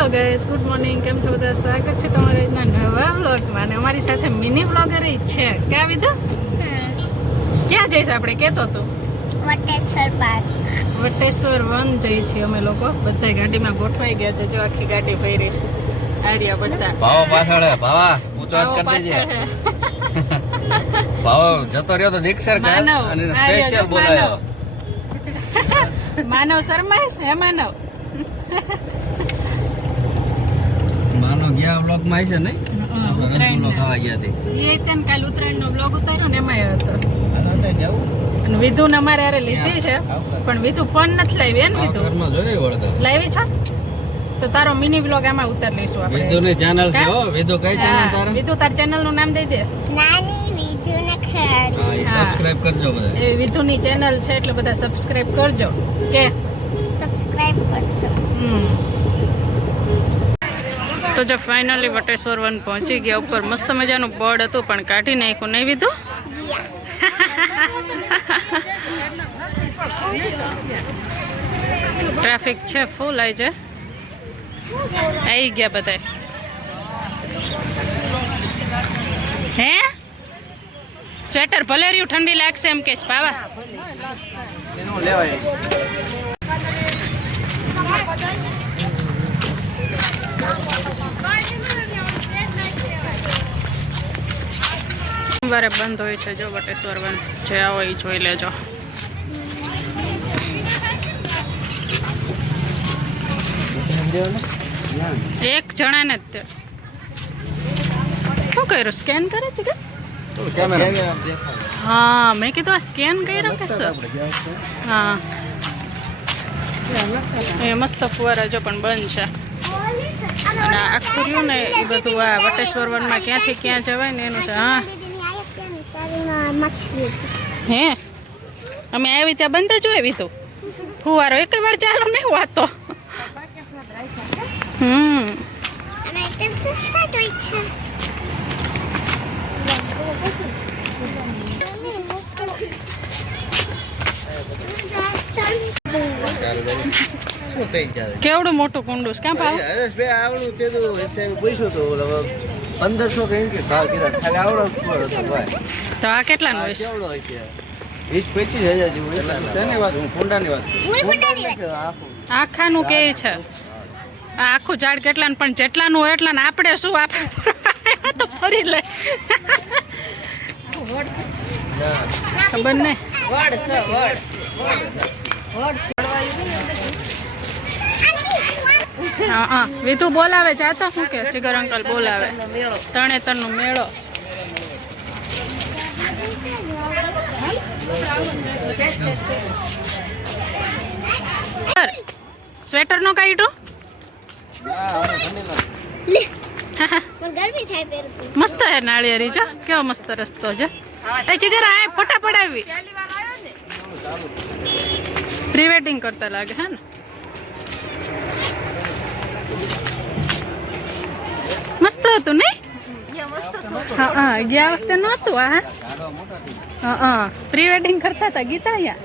Hello guys good morning કેમ છો બધા? સ્વાગત છે તમારા આજના નવા બ્લોગમાં અને અમારી સાથે મિની બ્લોગર છે. ક્યાં વિધા? ક્યાં જઈશ આપણે? કેતો તો. વટેશ્વર પાર્ક. વટેશ્વર વન જઈએ છીએ અમે લોકો. બધા ગાડીમાં ગોઠવાઈ ગયા છે. જો આખી ગાડી ભરી છે. આર્યા બધા. ભાવો પાછળ ભાવા. ઊંચો હાથ કરી દેજે. ભાવો જતો રહ્યો તો દીક્ષર માનવ અને સ્પેશિયલ બોલાયો. માનવ. શર્મા હે માનવ? માનો ગયા બ્લોગમાં છે ને રસગુલ્લો ખાવા ગયા હતી એ તેને કાલ ઉત્તરાયણનો બ્લોગ ઉતાર્યો ને એમાં હતો. અને વિધુ ને અમારે હારે લીધી છે. પણ વિધુ ફોન નથી લાવી એને વિધુ. લાવી છો? તો તારો મિની બ્લોગ આમાં ઉતાર લઈશું આપણે. વિધુ ની ચેનલ છે હો? વિધુ કઈ ચેનલ તારે? વિધુ તાર ચેનલનું નામ દઈ દે. નાની વિધુ ને ખેડી એ હા. સબસ્ક્રાઇબ કરજો બધા. એ વિધુ ની ચેનલ છે એટલે બધા સબસ્ક્રાઇબ કરજો. કે? સબસ્ક્રાઇબ કરજો. હમ. તો જો ફાઇનલી વટેશ્વર વન પહોંચી ગયા ઉપર. મસ્ત મજાનું બોર્ડ હતું, પણ કાઢી નાખ્યું. નહીં લીધું ટ્રાફિક છે ફૂલ આવી છે આવી ગયા બધા હે? સ્વેટર ભલે ઠંડી લાગશે એમ કે પાવા સોમવારે બંધ હોય છે જો વટેશ્વર વન. જે આવો એ જોઈ લેજો. એક જણાને જ તે. શું કર્યું? સ્કેન કરે છે કે? હા, મેં કીધું આ સ્કેન કર્યો કે સર હા. એ મસ્ત ફુવારા જો પણ બંધ છે. અને આખું રહ્યું ને એ બધું આ વટેશ્વર વનમાં ક્યાંથી ક્યાં જવાય ને એનું છે હા. હે? અમે આવી ત્યાં બંધ જ હોય તો ફુવારો એક વાર ચાલુ નહીં વાતો. હમ. કેવડું મોટું કુંડું છે ક્યાં ભાવ આવડું તે પંદરસો કે એમ કે ભાવ કીધા. ખાલી આવડો જ હતો ભાઈ. તો આ કેટલાનું હોય? છે? કેવડો વીસ પચીસ હજાર જેવું એટલા શેની વાત? હું કુંડાની વાત આખાનું કે છે? આ આખું ઝાડ કેટલાનું? પણ જેટલાનું હોય એટલા આપણે શું આપણે તો ફરી લે. ખબર ને હા હા. વિધુ બોલાવે જાતા શું કે? જીગર અંકલ બોલાવે. તરણેતરનો મેળો. સ્વેટર નો કાઢ્યો મસ્ત હે નાળિયેરી જો. કેવો મસ્ત રસ્તો છે. એ જીગર આ ફોટા પડાવી. પ્રી વેડિંગ કરતા લાગે હે ને? મસ્ત હતું નહીં હા હા ગયા વખતે નહોતું આ હા હા પ્રી વેડિંગ કરતા હતા ગીતા અહીંયા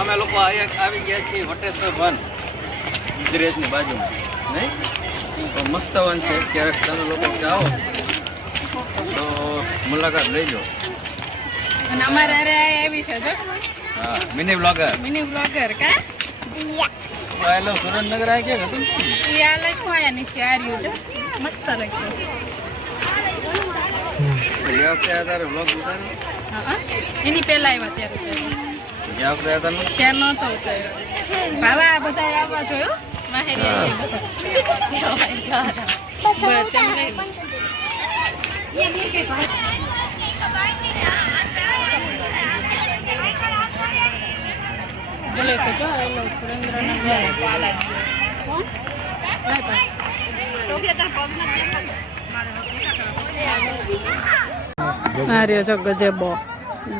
અમે લોકો અહીંયા આવી ગયા છીએ વટેશ્વર વન ગિરેજની બાજુમાં. નહીં? તો મસ્ત વન છે. ક્યારેક તમે લોકો જાઓ, તો મુલાકાત લેજો. અને અમારે અરે આ એવી છે જો. હા મિની બ્લોગર મિની બ્લોગર કા? હેલો સુરેન્દ્રનગર આ કે હતું યા લખ્યું આયા નીચે આ રહ્યું છે મસ્ત લખ્યું. એની પહેલા આવ્યા ત્યારે. ત્યાર નહોતો ઉતાર્યો. બાબા આ બધા આવવા જોયો? માહેરી આવી બધા. બસ એમ નહીં. બોલે તો જો ગજેબો.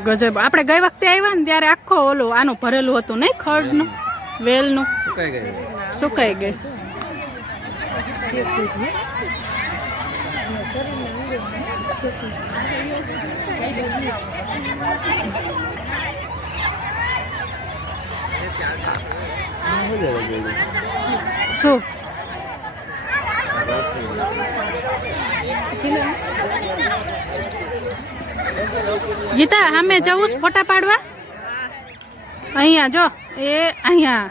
ગજેબો. આપણે ગઈ વખતે આવ્યા ને ત્યારે આખો ઓલું આનું ભરેલું હતું નહીં ખડનું વેલનું? સુકાઈ ગઈ સુકાઈ ગઈ. શું? ગીતા અમે જવું ફોટા પાડવા? અહીંયા જો, એ અહીંયા.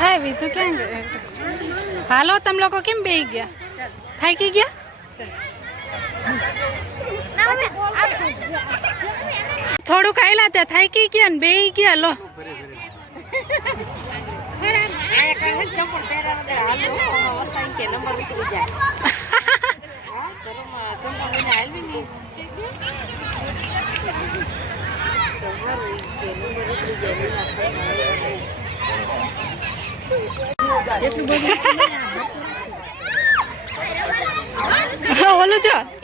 હે, વિધુ કેમ હાલો, તમે લોકો કેમ બેહી ગયા? થાકી ગયા? થોડું ખાઈલા ત્યાં થાકી ગયા ને બેહી ગયા લો. ઓલું જો.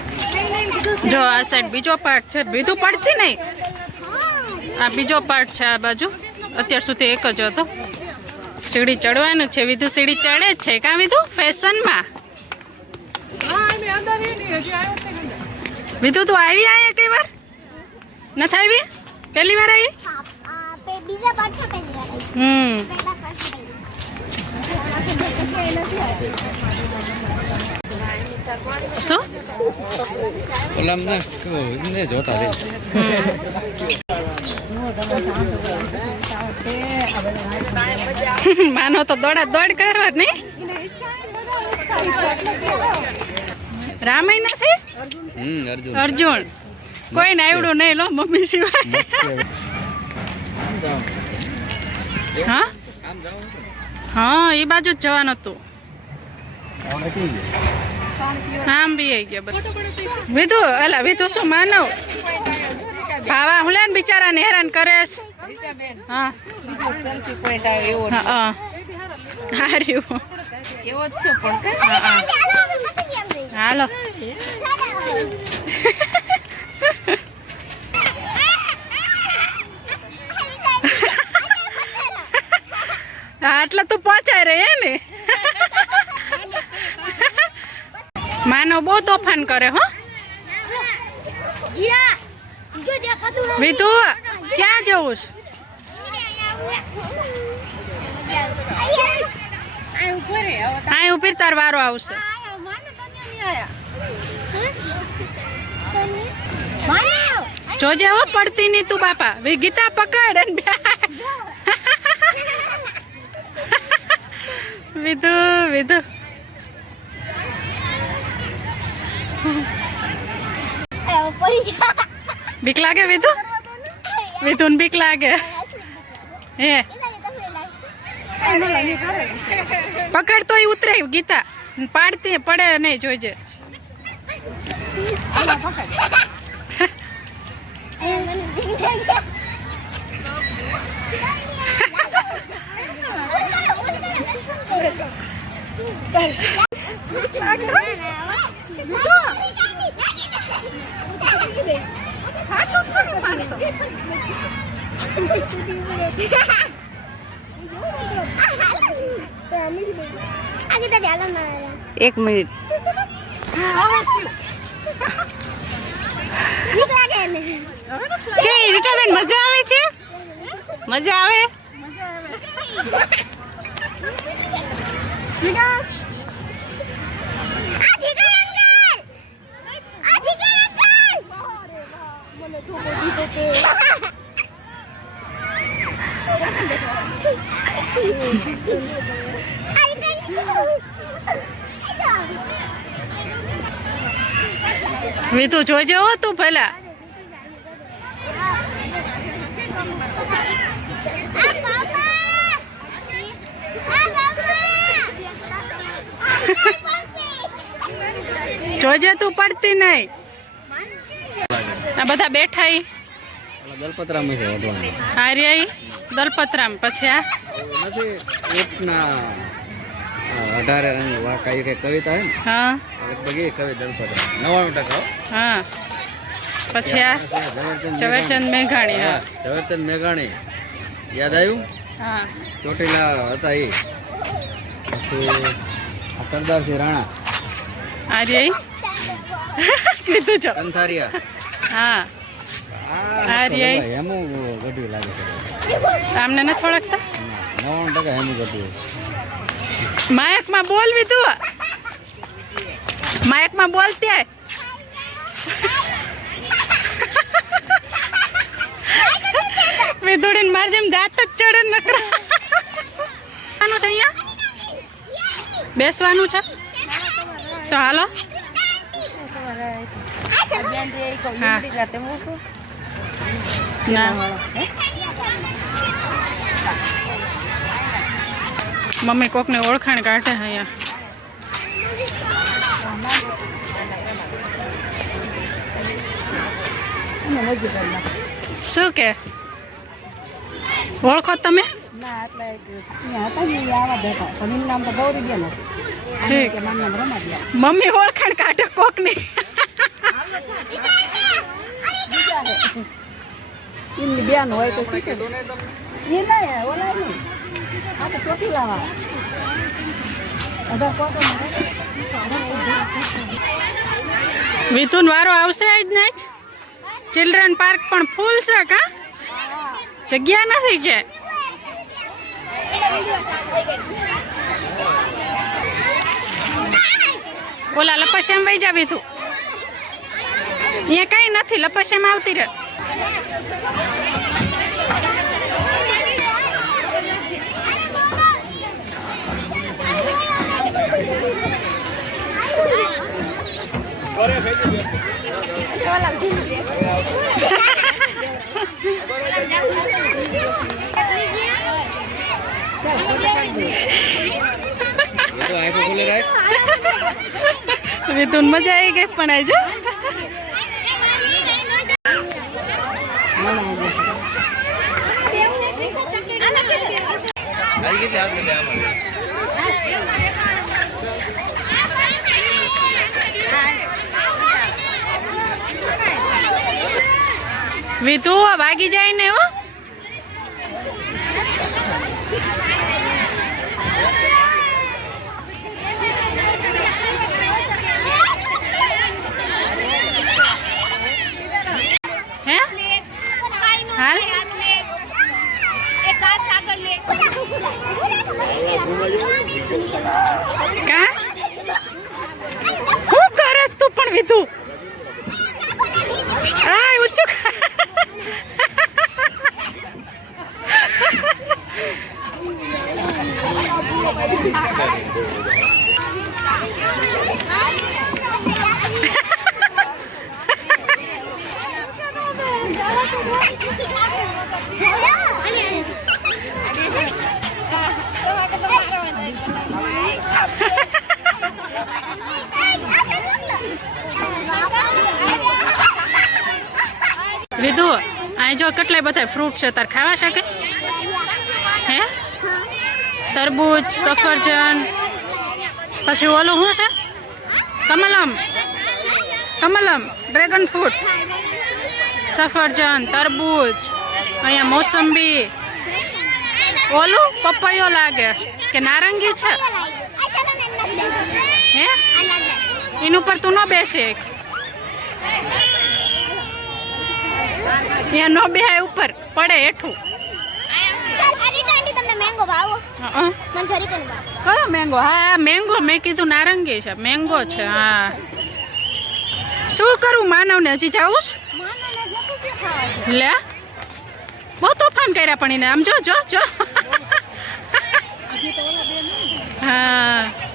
જો આ સાઈડ બીજો પાર્ટ છે. બીજું પડતી નહીં. આ બીજો પાર્ટ છે આ બાજુ. અત્યાર સુધી એક જ હતો. સીડી ચડવાનું છે. વિધુ સીડી ચડે જ છે કાં વિધુ? ફેશનમાં વિધુ, તું આવી આયા કઈ વાર? નથી આવી? પહેલી વાર આવી. હમ. શું? ઓલા ને ને જોતા રહી. માનો તો દોડા દોડ કરવા નહીં. રામાય નથી હમ અર્જુન. કોઈ કોઈને આવડું નહીં લો મમ્મી સિવાય. હા? હા એ બાજુ જ જવાનું હતું. આમ બી આવી ગયા બધા. વિધુ અલા વિધુ શું માનવ? ભાવા હું લે ને બિચારાને હેરાન કરે હા. હા હા. હાર્યું અમે નથી કેમ ગઈ? હાલો આટલા તો પહોંચાય રે ને? માનવ બહુ તોફાન કરે હો. વિધુ ક્યાં જવું છે? ઉપર તાર વારો આવશે! જોજે હો પડતી નહીં તું બાપા. વી ગીતા પકડ અને વિધુ વિધુ. બીક લાગે વિધુ? વિધુન બીક લાગે. હે. પકડ તો ઉતરે ગીતા. પાડતી પડે નહીં, જોઈજે. અહીંયા મને બીક લાગે. આજે તો ચાલો ના એક મિનિટ બીક લાગે ને કે રીટાબેન મજા આવે છે મજા આવે આ મીઠું જોજો તું પેલા જોજે તું પડતી નહીં. આ બધા બેઠા દલપતરામ છે વધવાનું હાર્યા ઈ? દલપતરામ પછી આ? અઢારે રંગ વાકા એ કઈ કવિતા હે. હા લગભગ કવિ દલપતરામ. નવ્વાણું ટકા હા. પછી આ? ઝવેરચંદ મેઘાણી હા. ઝવેરચંદ મેઘાણી. યાદ આવ્યું? હા. ચોટીલા હતા એ સરદારસિંહ રાણા. હાર્યા ઈ? કીધું જો. કંથારિયા. હા. આ હાર્યા. તો હેમુ ગઢવી લાગે છે. સામને નથી ઓળખતા? માયકમાં બોલવી તું. માયકમાં બોલતી આય. વિધુડીને મારી જેમ જાત જ ચડે નકરા. બેસવાનું છે અહીંયા? બેસવાનું છે? તો હાલો. ના મમ્મી કોકને ઓળખાણ કાઢે અહીંયા. શું કે? ઓળખો તમે? મમ્મી ઓળખાણ કાઢે કોકની. એમની બેન અઢાર વારો આવશે આજ ને જ ચિલ્ડ્રન પાર્ક પણ ફૂલ છે કા? જગ્યા નથી કે? ઓલા લપસ્યામ વહી જાવી તું અહીંયા કઈ નથી લપસ્યામ આવતી રહે. એ વિધુન મજા આવી ગઈ પણ આજ આવી ગઈ હાથ લે આમાં વિધુ ભાગી જાય ને હો. હે? હાલ? કા? તું પણ વિધુ? હા ઊંચું વિધુ આ જો કેટલાય બધા ફ્રૂટ છે, તાર ખાવા શકે? હે? તરબૂચ, સફરજન, પછી ઓલું શું છે? કમલમ. કમલમ ડ્રેગન ફ્રૂટ સફરજન, તરબૂચ, અહીંયા મોસંબી. ઓલું પપૈયો લાગે. કે નારંગી છે? હે? એની ઉપર તું ન બેસે અહીંયા નો બે ઉપર પડે હેઠું. કયો મેંગો હા મેંગો મેં કીધું નારંગી છે. મેંગો છે હા. શું કરું માનવને હજી જાઉં? લે. બહુ તોફાન કર્યા પણ એને. આમ જો જો જો. હા.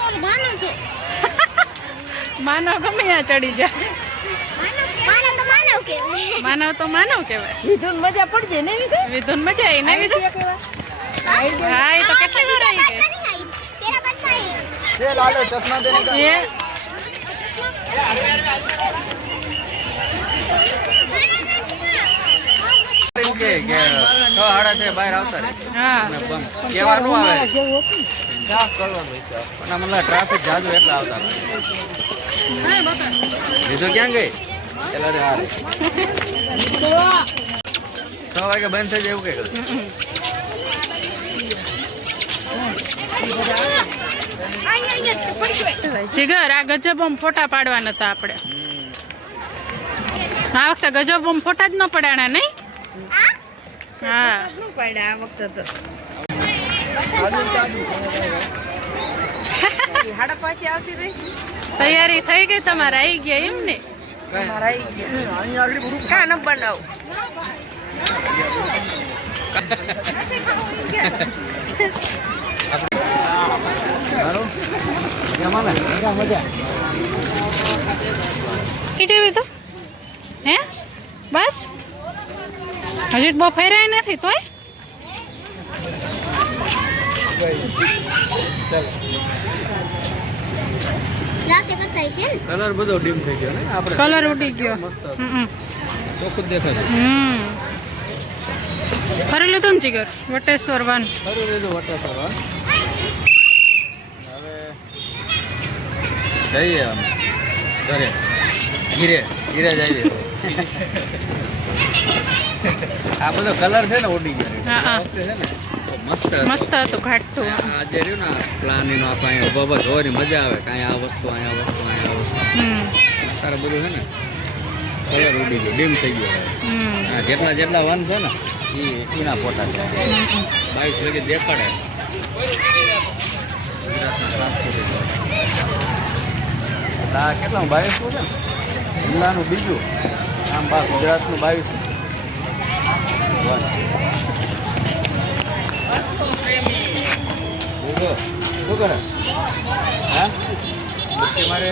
માનવ ગમે ત્યાં ચડી જાય. માનવ તો માનવ કહેવાય. કહેવાય. વિધુન મજા પડજે ને વિધુ વિધુન મજા આવી ને વિધુ હા એ તો કેટલી વાર આવી ગઈ. પેલા બાદમાં આવી. છે લાલો ચશ્મા દેને કા એ કે કે તો હાડા છે બહાર આવતા રે હા. કેવાનું આવે. જેવું હતું સાફ કરવાનું છે? પણ આમ ટ્રાફિક જાજુ એટલે આવતા બીજું ક્યાં ગઈ? પેલા રે હારે. છ વાગે બંધ થઈ જાય એવું કઈ જીગર આ ગજબ ફોટા પાડવાના હતા આપણે. આ વખતે ગજબ ફોટા જ ન પડાણા નહીં? હા. નું આ વખતે તો સાડા પાંચે આવતી રહી તૈયારી થઈ ગઈ, તમારે આવી ગયા એમ ને? કા ન બનાવું? સારું કેમાં ને મજા મજા કી જેવી તો હે? બસ? હજી બહુ ફેરાય નથી તોય? કલર બધો ડીમ થઈ ગયો ને? આપણે કલર ઉડી ગયો. ચોખ્ખું દેખાય છે. હમ. ફરી લીધું ને જીગર? વટેશ્વર વન. ફરી લીધું વટાસર હવે જઈએ અમે. ઘરે. ગીરે ગીરે જઈએ આ બધો કલર છે ને ઉડી ગયો. છે ને? મસ્ત. મસ્ત હતું ઘાટતું. આજે રહ્યું ને પ્લાન એનો આપણે અહીંયા ઊભા ઊભા જોવાની મજા આવે. કાંઈ આ વસ્તુ અહીંયા વસ્તુ અહીંયા વસ્તુ. હમ. અત્યારે બધું છે ને કલર ઉડી ગયો ડીમ થઈ ગયો હવે. આ જેટલા જેટલા વન છે ને એ એના ફોટા છે. બાઈસ લગી દેખાડે. આ કેટલા બાવીસનું છે ને? જિલ્લાનું બીજું. આમ બા ગુજરાતનું બાવીસ. વન શું કરે? હા? મારે